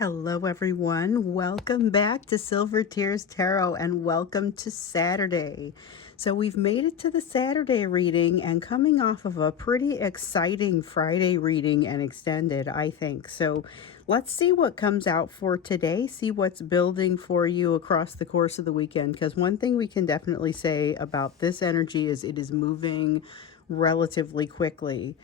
Hello, everyone. Welcome back to Silver Tears Tarot and welcome to Saturday. So, we've made it to the Saturday reading and coming off of a pretty exciting Friday reading and extended, I think. So, let's see what comes out for today, see what's building for you across the course of the weekend. Because one thing we can definitely say about this energy is it is moving relatively quickly.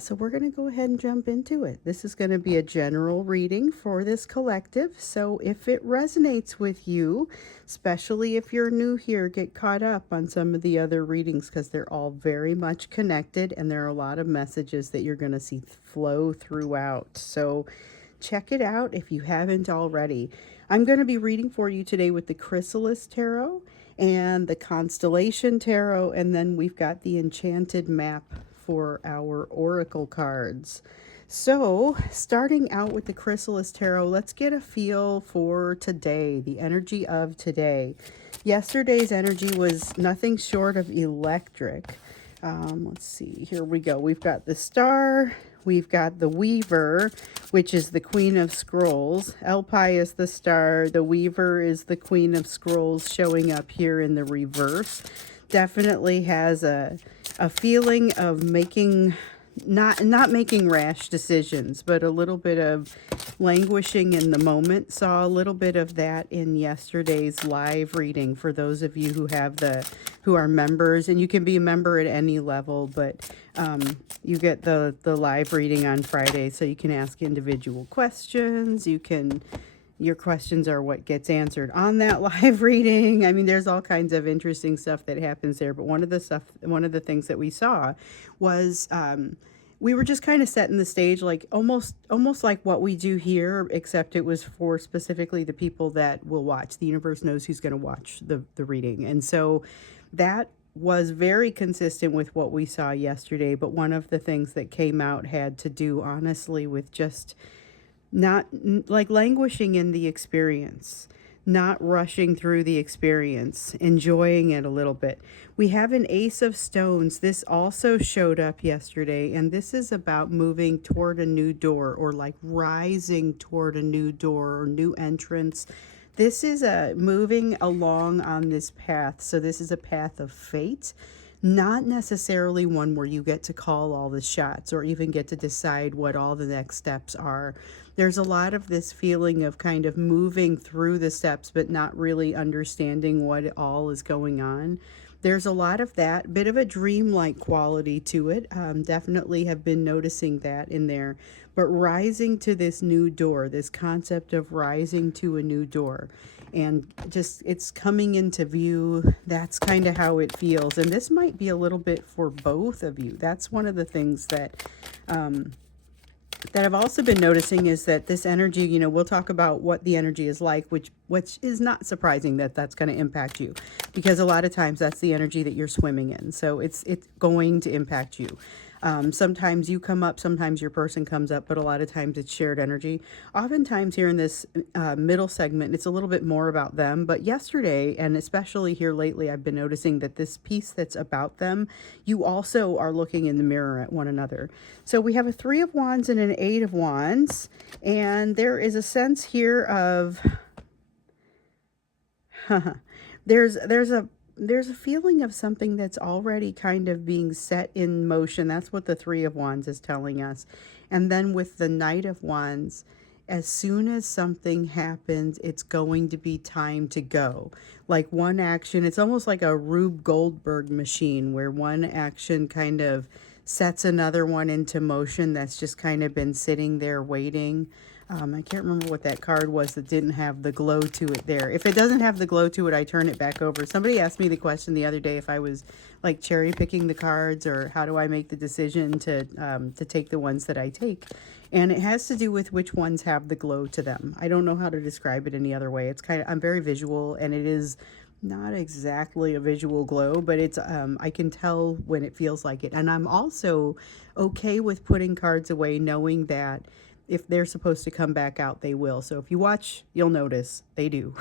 So we're going to go ahead and jump into it. This is going to be a general reading for this collective. So if it resonates with you, especially if you're new here, get caught up on some of the other readings because they're all very much connected and there are a lot of messages that you're going to see flow throughout. So check it out if you haven't already. I'm going to be reading for you today with the Chrysalis Tarot and the Constellation Tarot, and then we've got the Enchanted Map for our oracle cards. So, starting out with the Chrysalis Tarot, let's get a feel for today, the energy of today. Yesterday's energy was nothing short of electric. Let's see, here we go. We've got the Star, we've got the Weaver, which is the Queen of Scrolls. Elpai is the Star, the Weaver is the Queen of Scrolls, showing up here in the reverse. Definitely has a feeling of making not making rash decisions, but a little bit of languishing in the moment. Saw a little bit of that in yesterday's live reading for those of you who are members, and you can be a member at any level, but you get the live reading on Friday, so you can ask individual questions. Your questions are what gets answered on that live reading. I mean, there's all kinds of interesting stuff that happens there. But one of the things that we saw was we were just kind of setting the stage, like almost like what we do here, except it was for specifically the people that will watch. The universe knows who's going to watch the reading, and so that was very consistent with what we saw yesterday. But one of the things that came out had to do, honestly, with just not like languishing in the experience, not rushing through the experience, enjoying it a little bit. We have an Ace of Stones. This also showed up yesterday, and this is about moving toward a new door, or like rising toward a new door or new entrance. This is a moving along on this path. So this is a path of fate, not necessarily one where you get to call all the shots or even get to decide what all the next steps are. There's a lot of this feeling of kind of moving through the steps, but not really understanding what all is going on. There's a lot of that, bit of a dreamlike quality to it. Definitely have been noticing that in there. But rising to this new door, this concept of rising to a new door, and just it's coming into view. That's kind of how it feels. And this might be a little bit for both of you. That's one of the things that I've also been noticing is that this energy, we'll talk about what the energy is like, which is not surprising that that's going to impact you, because a lot of times that's the energy that you're swimming in. So it's going to impact you. Sometimes you come up, sometimes your person comes up, but a lot of times it's shared energy. Oftentimes here in this middle segment, it's a little bit more about them. But yesterday, and especially here lately, I've been noticing that this piece that's about them, you also are looking in the mirror at one another. So we have a Three of Wands and an Eight of Wands, and there is a sense here of there's a feeling of something that's already kind of being set in motion. That's what the Three of Wands is telling us. And then with the Knight of Wands, as soon as something happens, it's going to be time to go. Like one action, it's almost like a Rube Goldberg machine where one action kind of sets another one into motion that's just kind of been sitting there waiting. I can't remember what that card was that didn't have the glow to it there. If it doesn't have the glow to it, I turn it back over. Somebody asked me the question the other day if I was like cherry picking the cards, or how do I make the decision to take the ones that I take. And it has to do with which ones have the glow to them. I don't know how to describe it any other way. It's I'm very visual, and it is not exactly a visual glow, but it's I can tell when it feels like it. And I'm also okay with putting cards away, knowing that if they're supposed to come back out, they will. So if you watch, you'll notice they do.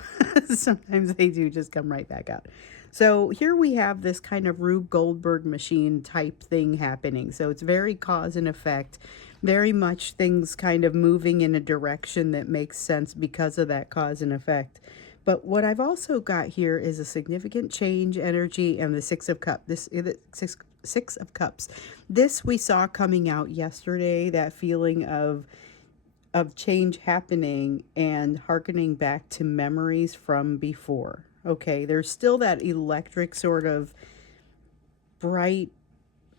Sometimes they do just come right back out. So here we have this kind of Rube Goldberg machine type thing happening. So it's very cause and effect. very much things kind of moving in a direction that makes sense because of that cause and effect. But what I've also got here is a significant change energy and the Six of Cups. Six of Cups. This we saw coming out yesterday, that feeling of change happening and hearkening back to memories from before. Okay, there's still that electric sort of bright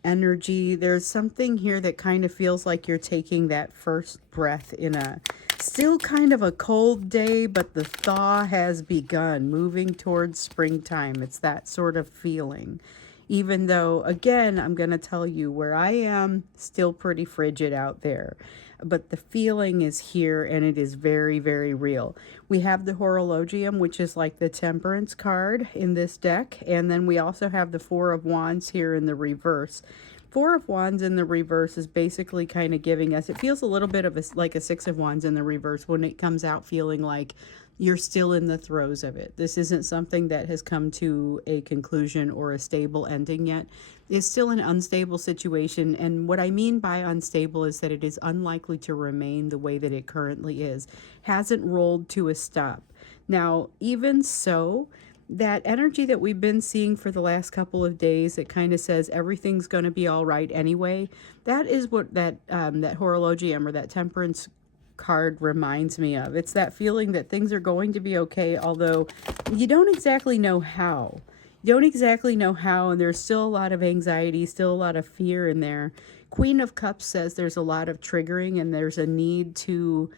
energy. There's something here that kind of feels like you're taking that first breath in a still kind of a cold day, but the thaw has begun, moving towards springtime. It's that sort of feeling. Even though, again, I'm going to tell you where I am, still pretty frigid out there. But the feeling is here and it is very, very real. We have the Horologium, which is like the Temperance card in this deck. And then we also have the Four of Wands here in the reverse. Four of Wands in the reverse is basically kind of giving us, it feels a little bit of like a Six of Wands in the reverse when it comes out feeling like you're still in the throes of it. This isn't something that has come to a conclusion or a stable ending yet. It's still an unstable situation. And what I mean by unstable is that it is unlikely to remain the way that it currently is. Hasn't rolled to a stop. Now, even so, that energy that we've been seeing for the last couple of days that kind of says everything's going to be all right anyway, that is what that Horologium or that Temperance card reminds me of. It's that feeling that things are going to be okay, although you don't exactly know how. You don't exactly know how, and there's still a lot of anxiety, still a lot of fear in there. Queen of Cups says there's a lot of triggering and there's a need to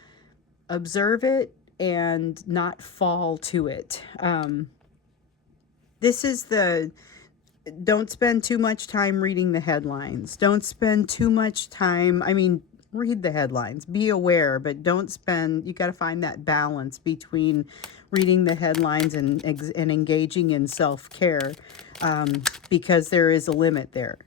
observe it and not fall to it. This is the don't spend too much time reading the headlines. Don't spend too much time, read the headlines, be aware, but don't spend, you got to find that balance between reading the headlines and engaging in self-care, because there is a limit there.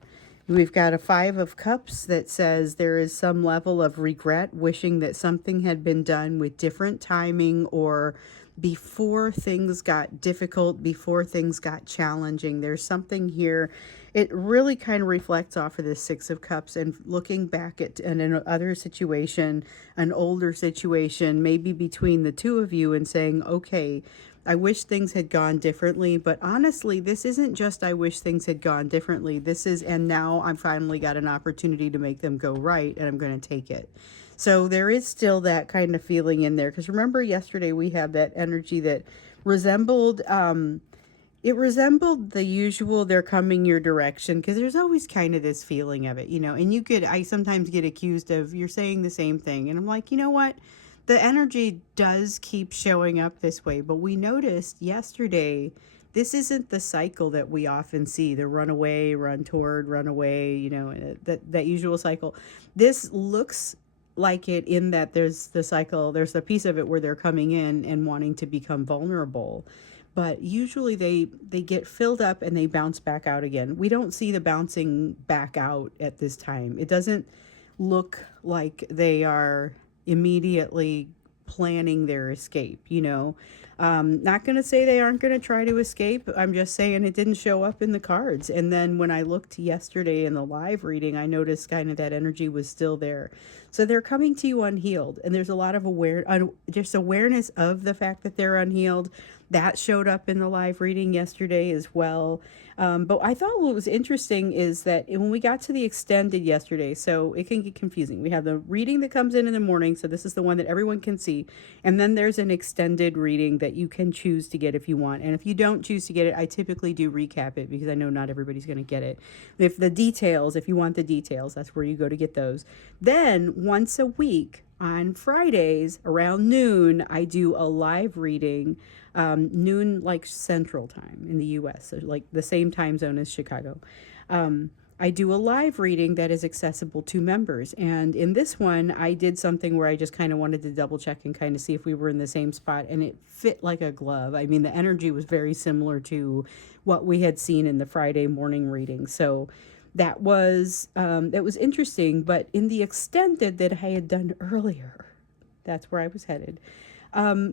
We've got a Five of Cups that says there is some level of regret, wishing that something had been done with different timing or before things got difficult, before things got challenging. There's something here. It really kind of reflects off of this Six of Cups and looking back at another situation, an older situation, maybe between the two of you, and saying, okay, I wish things had gone differently. But honestly, this isn't just I wish things had gone differently. This is, and now I've finally got an opportunity to make them go right, and I'm going to take it. So there is still that kind of feeling in there. Because remember yesterday we had that energy that resembled, it resembled the usual they're coming your direction. Because there's always kind of this feeling of it, and I sometimes get accused of you're saying the same thing. And I'm like, you know what? The energy does keep showing up this way. But we noticed yesterday, this isn't the cycle that we often see, the run away, run toward, run away, that usual cycle. This looks like it in that there's the cycle, there's the piece of it where they're coming in and wanting to become vulnerable. But usually they get filled up and they bounce back out again. We don't see the bouncing back out at this time. It doesn't look like they are immediately planning their escape, Not going to say they aren't going to try to escape. I'm just saying it didn't show up in the cards. And then when I looked yesterday in the live reading, I noticed kind of that energy was still there. So they're coming to you unhealed. And there's a lot of just awareness of the fact that they're unhealed. That showed up in the live reading yesterday as well. But I thought what was interesting is that when we got to the extended yesterday, so it can get confusing. We have the reading that comes in the morning. So this is the one that everyone can see. And then there's an extended reading that you can choose to get if you want. And if you don't choose to get it, I typically do recap it because I know not everybody's going to get it. If you want the details, that's where you go to get those. Then once a week on Fridays around noon, I do a live reading. Noon, like Central Time in the US, so like the same time zone as Chicago. I do a live reading that is accessible to members. And in this one, I did something where I just kind of wanted to double check and kind of see if we were in the same spot. And it fit like a glove. The energy was very similar to what we had seen in the Friday morning reading. So that was interesting. But in the extended that I had done earlier, that's where I was headed.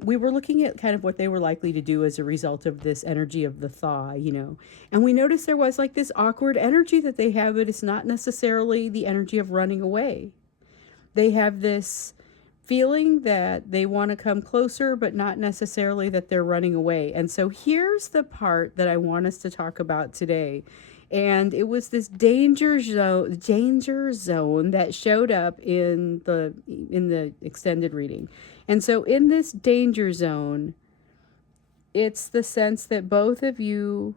We were looking at kind of what they were likely to do as a result of this energy of the thaw, and we noticed there was like this awkward energy that they have, but it's not necessarily the energy of running away. They have this feeling that they want to come closer, but not necessarily that they're running away. And so here's the part that I want us to talk about today. And it was this danger zone that showed up in the extended reading. And so in this danger zone, it's the sense that both of you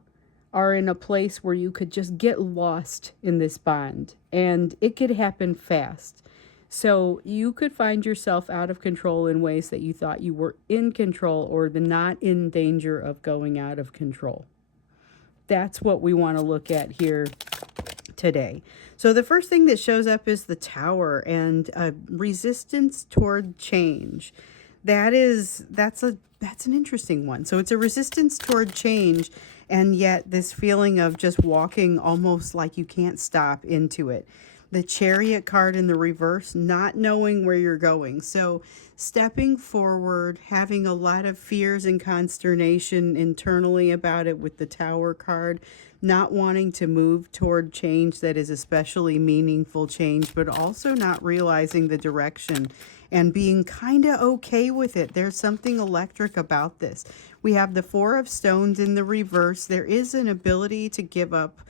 are in a place where you could just get lost in this bond, and it could happen fast. So you could find yourself out of control in ways that you thought you were in control, or not in danger of going out of control. That's what we want to look at here today. So the first thing that shows up is the Tower and resistance toward change. That's an interesting one. So it's a resistance toward change, and yet this feeling of just walking almost like you can't stop into it. The Chariot card in the reverse, not knowing where you're going. So stepping forward, having a lot of fears and consternation internally about it with the Tower card, not wanting to move toward change that is especially meaningful change, but also not realizing the direction and being kind of okay with it. There's something electric about this. We have the Four of Stones in the reverse. There is an ability to give up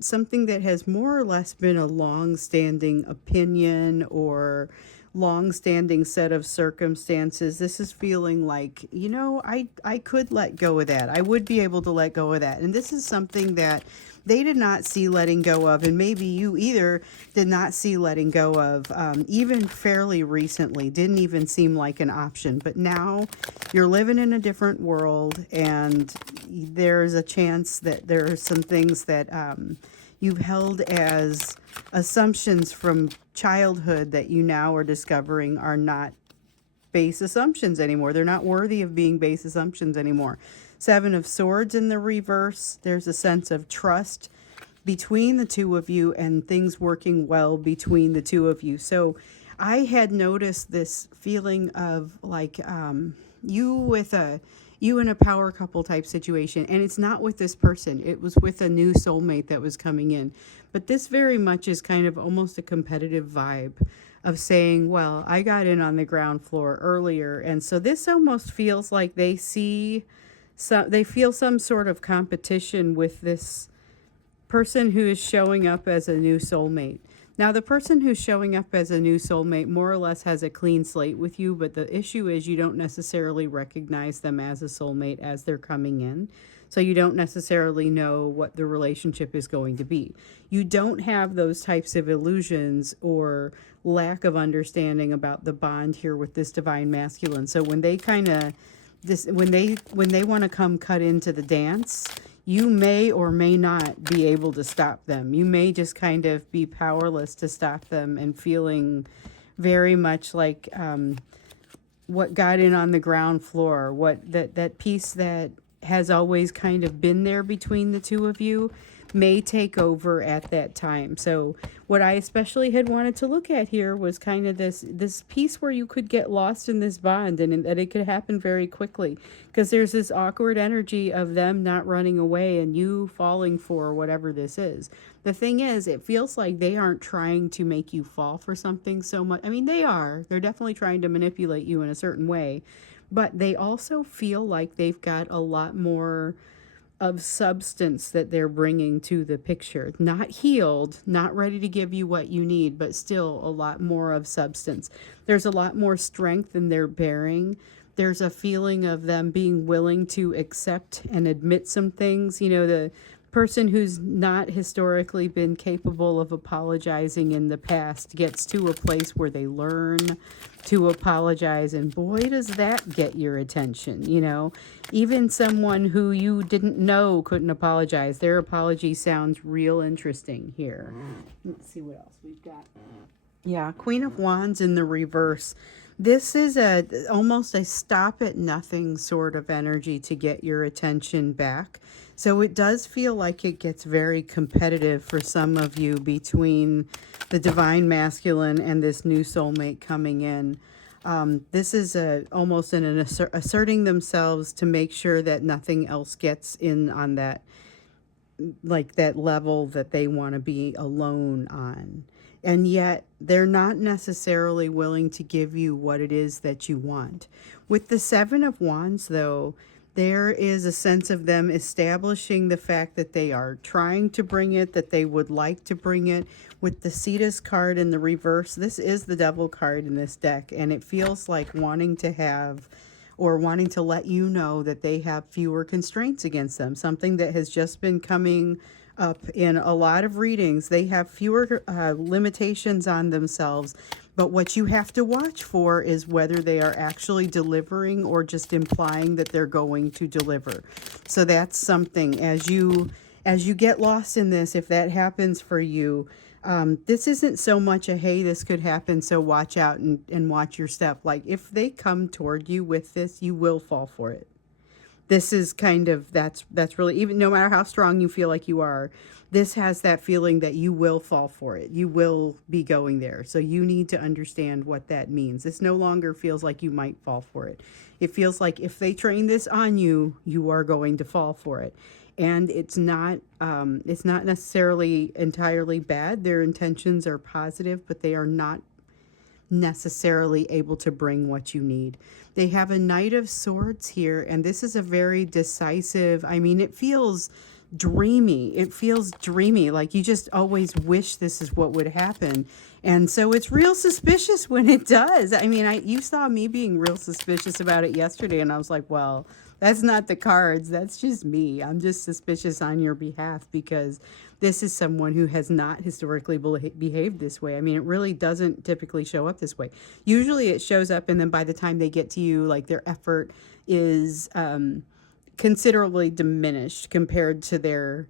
something that has more or less been a long-standing opinion or long-standing set of circumstances. This is feeling like, I could let go of that. I would be able to let go of that. And this is something that they did not see letting go of, and maybe you either did not see letting go of even fairly recently. Didn't even seem like an option. But now you're living in a different world, and there's a chance that there are some things that you've held as assumptions from childhood that you now are discovering are not base assumptions anymore. They're not worthy of being base assumptions anymore. Seven of Swords in the reverse. There's a sense of trust between the two of you and things working well between the two of you. So I had noticed this feeling of like you in a power couple type situation, and it's not with this person. It was with a new soulmate that was coming in. But this very much is kind of almost a competitive vibe of saying, well, I got in on the ground floor earlier, and so this almost feels like they feel some sort of competition with this person who is showing up as a new soulmate. Now, the person who's showing up as a new soulmate more or less has a clean slate with you, but the issue is you don't necessarily recognize them as a soulmate as they're coming in. So you don't necessarily know what the relationship is going to be. You don't have those types of illusions or lack of understanding about the bond here with this divine masculine. So when they when they want to come cut into the dance, you may or may not be able to stop them. You may just kind of be powerless to stop them and feeling very much like what got in on the ground floor, what that piece that has always kind of been there between the two of you may take over at that time. So what I especially had wanted to look at here was kind of this piece where you could get lost in this bond, and that it could happen very quickly, because there's this awkward energy of them not running away and you falling for whatever this is. The thing is, it feels like they aren't trying to make you fall for something so much. I mean, they're definitely trying to manipulate you in a certain way, but they also feel like they've got a lot more of substance that they're bringing to the picture. Not healed, not ready to give you what you need, but still a lot more of substance. There's a lot more strength in their bearing. There's a feeling of them being willing to accept and admit some things. The person who's not historically been capable of apologizing in the past gets to a place where they learn to apologize, and boy, does that get your attention. Even someone who you didn't know couldn't apologize, their apology sounds real interesting here. Let's see what else we've got. Yeah, Queen of Wands in the reverse. This is almost a stop at nothing sort of energy to get your attention back. So it does feel like it gets very competitive for some of you between the divine masculine and this new soulmate coming in. This is almost asserting themselves to make sure that nothing else gets in on that, like that level that they want to be alone on. and yet they're not necessarily willing to give you what it is that you want. With the Seven of Wands, though, there is a sense of them establishing the fact that they are trying to bring it, that they would like to bring it. With the Cetus card in the reverse, this is the Devil card in this deck, and it feels like wanting to have, or wanting to let you know that they have fewer constraints against them, something that has just been coming up in a lot of readings. They have fewer limitations on themselves, but what you have to watch for is whether they are actually delivering or just implying that they're going to deliver. So that's something, as you get lost in this, if that happens for you, this isn't so much a, hey, this could happen, so watch out and watch your step. Like, if they come toward you with this, you will fall for it. This is kind of, that's really, even no matter how strong you feel like you are, this has that feeling that you will fall for it. You will be going there. So you need to understand what that means. This no longer feels like you might fall for it. It feels like if they train this on you, you are going to fall for it. And it's not necessarily entirely bad. Their intentions are positive, but they are not necessarily able to bring what you need. They have a Knight of Swords here, and this is a very decisive, I mean, it feels dreamy. It feels dreamy, like you just always wish this is what would happen. And so it's real suspicious when it does. I mean, you saw me being real suspicious about it yesterday, and I was like, well, that's not the cards. That's just me. I'm just suspicious on your behalf because this is someone who has not historically behaved this way. I mean, it really doesn't typically show up this way. Usually it shows up, and then by the time they get to you, like, their effort is considerably diminished compared to their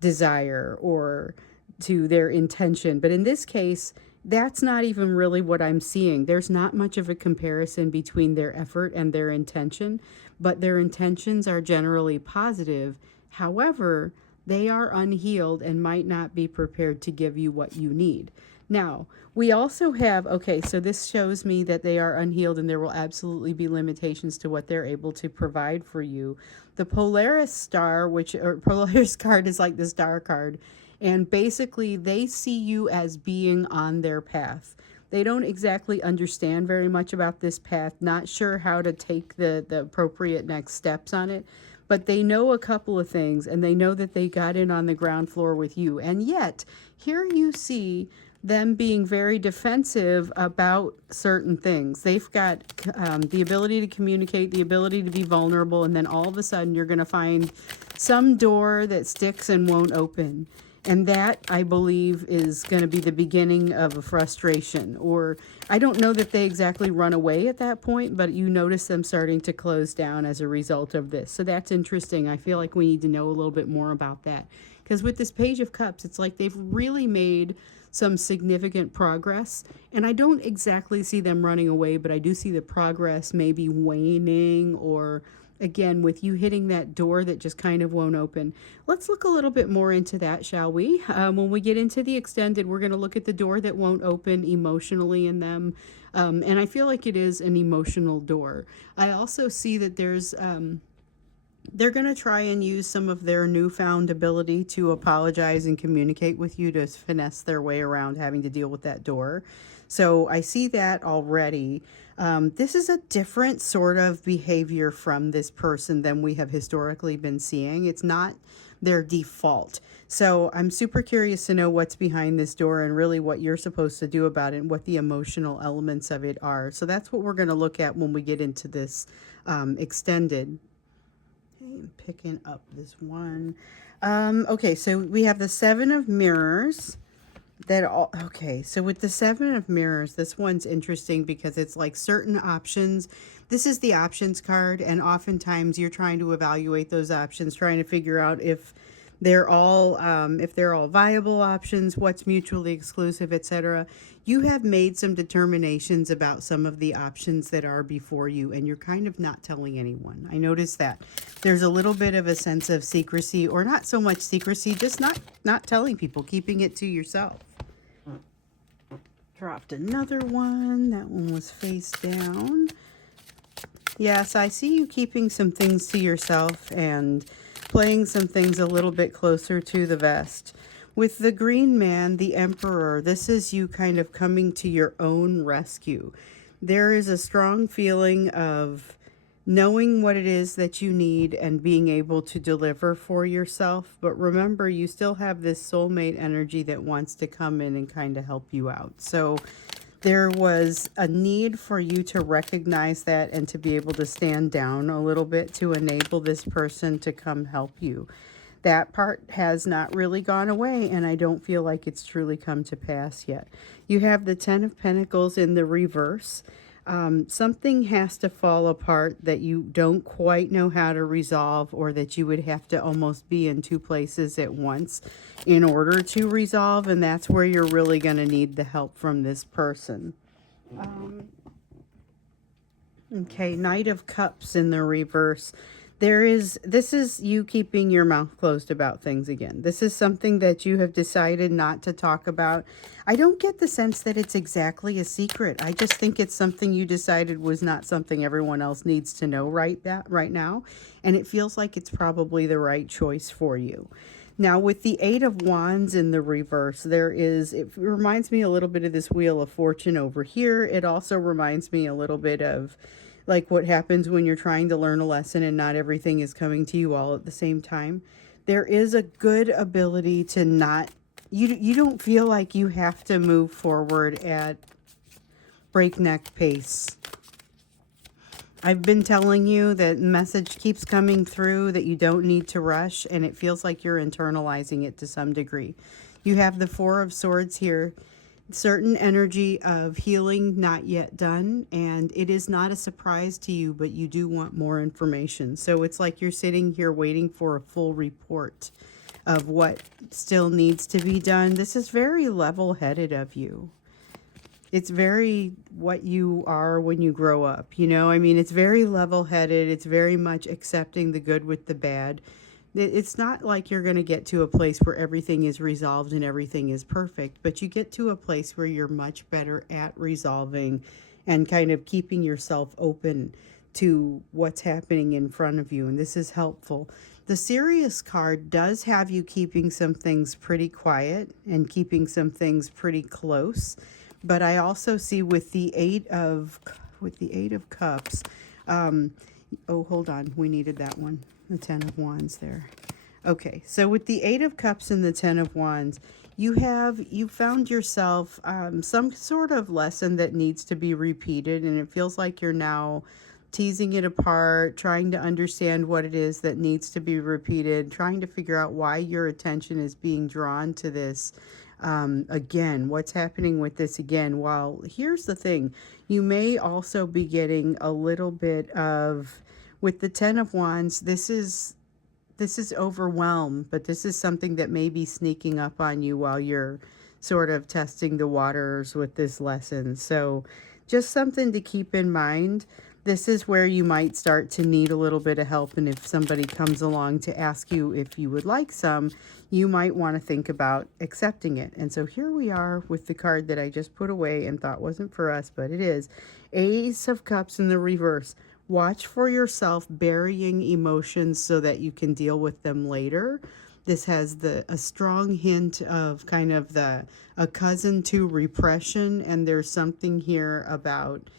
desire or to their intention. But in this case, that's not even really what I'm seeing. There's not much of a comparison between their effort and their intention, but their intentions are generally positive. However, they are unhealed and might not be prepared to give you what you need. Now, we also have, okay, so this shows me that they are unhealed and there will absolutely be limitations to what they're able to provide for you. The Polaris star, or Polaris card is like the star card, and basically they see you as being on their path. They don't exactly understand very much about this path, not sure how to take the appropriate next steps on it, but they know a couple of things, and they know that they got in on the ground floor with you. And yet, here you see them being very defensive about certain things. They've got the ability to communicate, the ability to be vulnerable, and then all of a sudden you're going to find some door that sticks and won't open. And that, I believe, is going to be the beginning of a frustration. Or I don't know that they exactly run away at that point, but you notice them starting to close down as a result of this. So that's interesting. I feel like we need to know a little bit more about that. Because with this Page of Cups, it's like they've really made some significant progress. And I don't exactly see them running away, but I do see the progress maybe waning, or again, with you hitting that door that just kind of won't open. Let's look a little bit more into that, shall we? When we get into the extended, we're going to look at the door that won't open emotionally in them. And I feel like it is an emotional door. I also see that there's... they're going to try and use some of their newfound ability to apologize and communicate with you to finesse their way around having to deal with that door. So I see that already. This is a different sort of behavior from this person than we have historically been seeing. It's not their default. So I'm super curious to know what's behind this door and really what you're supposed to do about it and what the emotional elements of it are. So that's what we're going to look at when we get into this extended. Okay, I'm picking up this one. Okay, so we have the Seven of Mirrors. Okay, so with the Seven of Mirrors, this one's interesting because it's like certain options. This is the options card, and oftentimes you're trying to evaluate those options, trying to figure out if they're all viable options, what's mutually exclusive, etc. You have made some determinations about some of the options that are before you, and you're kind of not telling anyone. I noticed that there's a little bit of a sense of secrecy, or not so much secrecy, just not telling people, keeping it to yourself. Dropped another one. That one was face down. Yes, I see you keeping some things to yourself and playing some things a little bit closer to the vest. With the Green Man, the Emperor, this is you kind of coming to your own rescue. There is a strong feeling of knowing what it is that you need and being able to deliver for yourself. But remember, you still have this soulmate energy that wants to come in and kind of help you out. So there was a need for you to recognize that and to be able to stand down a little bit to enable this person to come help you. That part has not really gone away, and I don't feel like it's truly come to pass yet. You have the Ten of Pentacles in the reverse. Something has to fall apart that you don't quite know how to resolve, or that you would have to almost be in two places at once in order to resolve, and that's where you're really going to need the help from this person. Okay, Knight of Cups in the reverse. This is you keeping your mouth closed about things again. This is something that you have decided not to talk about. I don't get the sense that it's exactly a secret. I just think it's something you decided was not something everyone else needs to know right now. And it feels like it's probably the right choice for you. Now, with the Eight of Wands in the reverse, it reminds me a little bit of this Wheel of Fortune over here. It also reminds me a little bit of like what happens when you're trying to learn a lesson and not everything is coming to you all at the same time. There is a good ability to not, you don't feel like you have to move forward at breakneck pace. I've been telling you that message keeps coming through that you don't need to rush, and it feels like you're internalizing it to some degree. You have the Four of Swords here. Certain energy of healing not yet done, and it is not a surprise to you, but you do want more information. So it's like you're sitting here waiting for a full report of what still needs to be done. This is very level-headed of you. It's very what you are when you grow up, you know? I mean, it's very level-headed. It's very much accepting the good with the bad. It's not like you're going to get to a place where everything is resolved and everything is perfect, but you get to a place where you're much better at resolving and kind of keeping yourself open to what's happening in front of you, and this is helpful. The Serious card does have you keeping some things pretty quiet and keeping some things pretty close, but I also see with the Eight of Cups, oh, hold on, we needed that one. The Ten of Wands there. Okay, so with the Eight of Cups and the Ten of Wands, you found yourself some sort of lesson that needs to be repeated, and it feels like you're now teasing it apart, trying to understand what it is that needs to be repeated, trying to figure out why your attention is being drawn to this. Again, what's happening with this again? Well, here's the thing. You may also be getting a little bit of, with the Ten of Wands, this is overwhelm, but this is something that may be sneaking up on you while you're sort of testing the waters with this lesson. So just something to keep in mind. This is where you might start to need a little bit of help, and if somebody comes along to ask you if you would like some, you might want to think about accepting it. And so here we are with the card that I just put away and thought wasn't for us, but it is. Ace of Cups in the reverse. Watch for yourself burying emotions so that you can deal with them later. This has a strong hint of kind of a cousin to repression, and there's something here about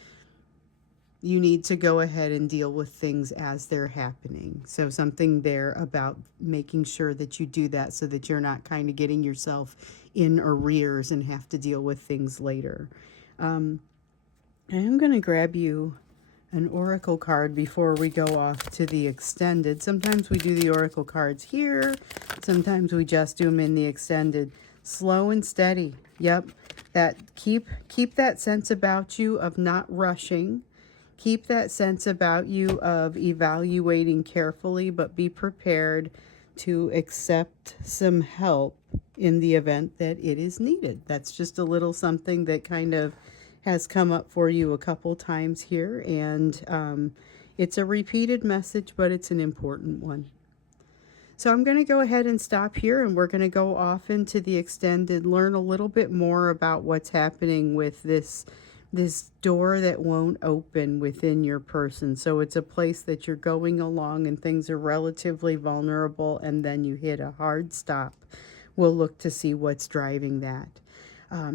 you need to go ahead and deal with things as they're happening. So something there about making sure that you do that so that you're not kind of getting yourself in arrears and have to deal with things later. I am going to grab you an oracle card before we go off to the extended. Sometimes we do the oracle cards here. Sometimes we just do them in the extended. Slow and steady. Yep. Keep that sense about you of not rushing. Keep that sense about you of evaluating carefully, but be prepared to accept some help in the event that it is needed. That's just a little something that kind of has come up for you a couple times here, and it's a repeated message, but it's an important one. So I'm going to go ahead and stop here, and we're going to go off into the extended, learn a little bit more about what's happening with this door that won't open within your person. So it's a place that you're going along and things are relatively vulnerable, and then you hit a hard stop we'll look to see what's driving that.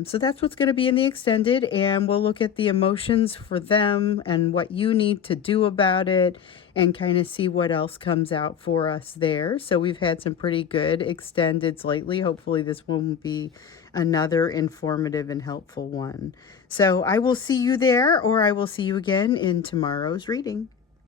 So that's what's going to be in the extended, and we'll look at the emotions for them and what you need to do about it and kind of see what else comes out for us there. So we've had some pretty good extendeds lately. Hopefully this one will be another informative and helpful one. So I will see you there, or I will see you again in tomorrow's reading.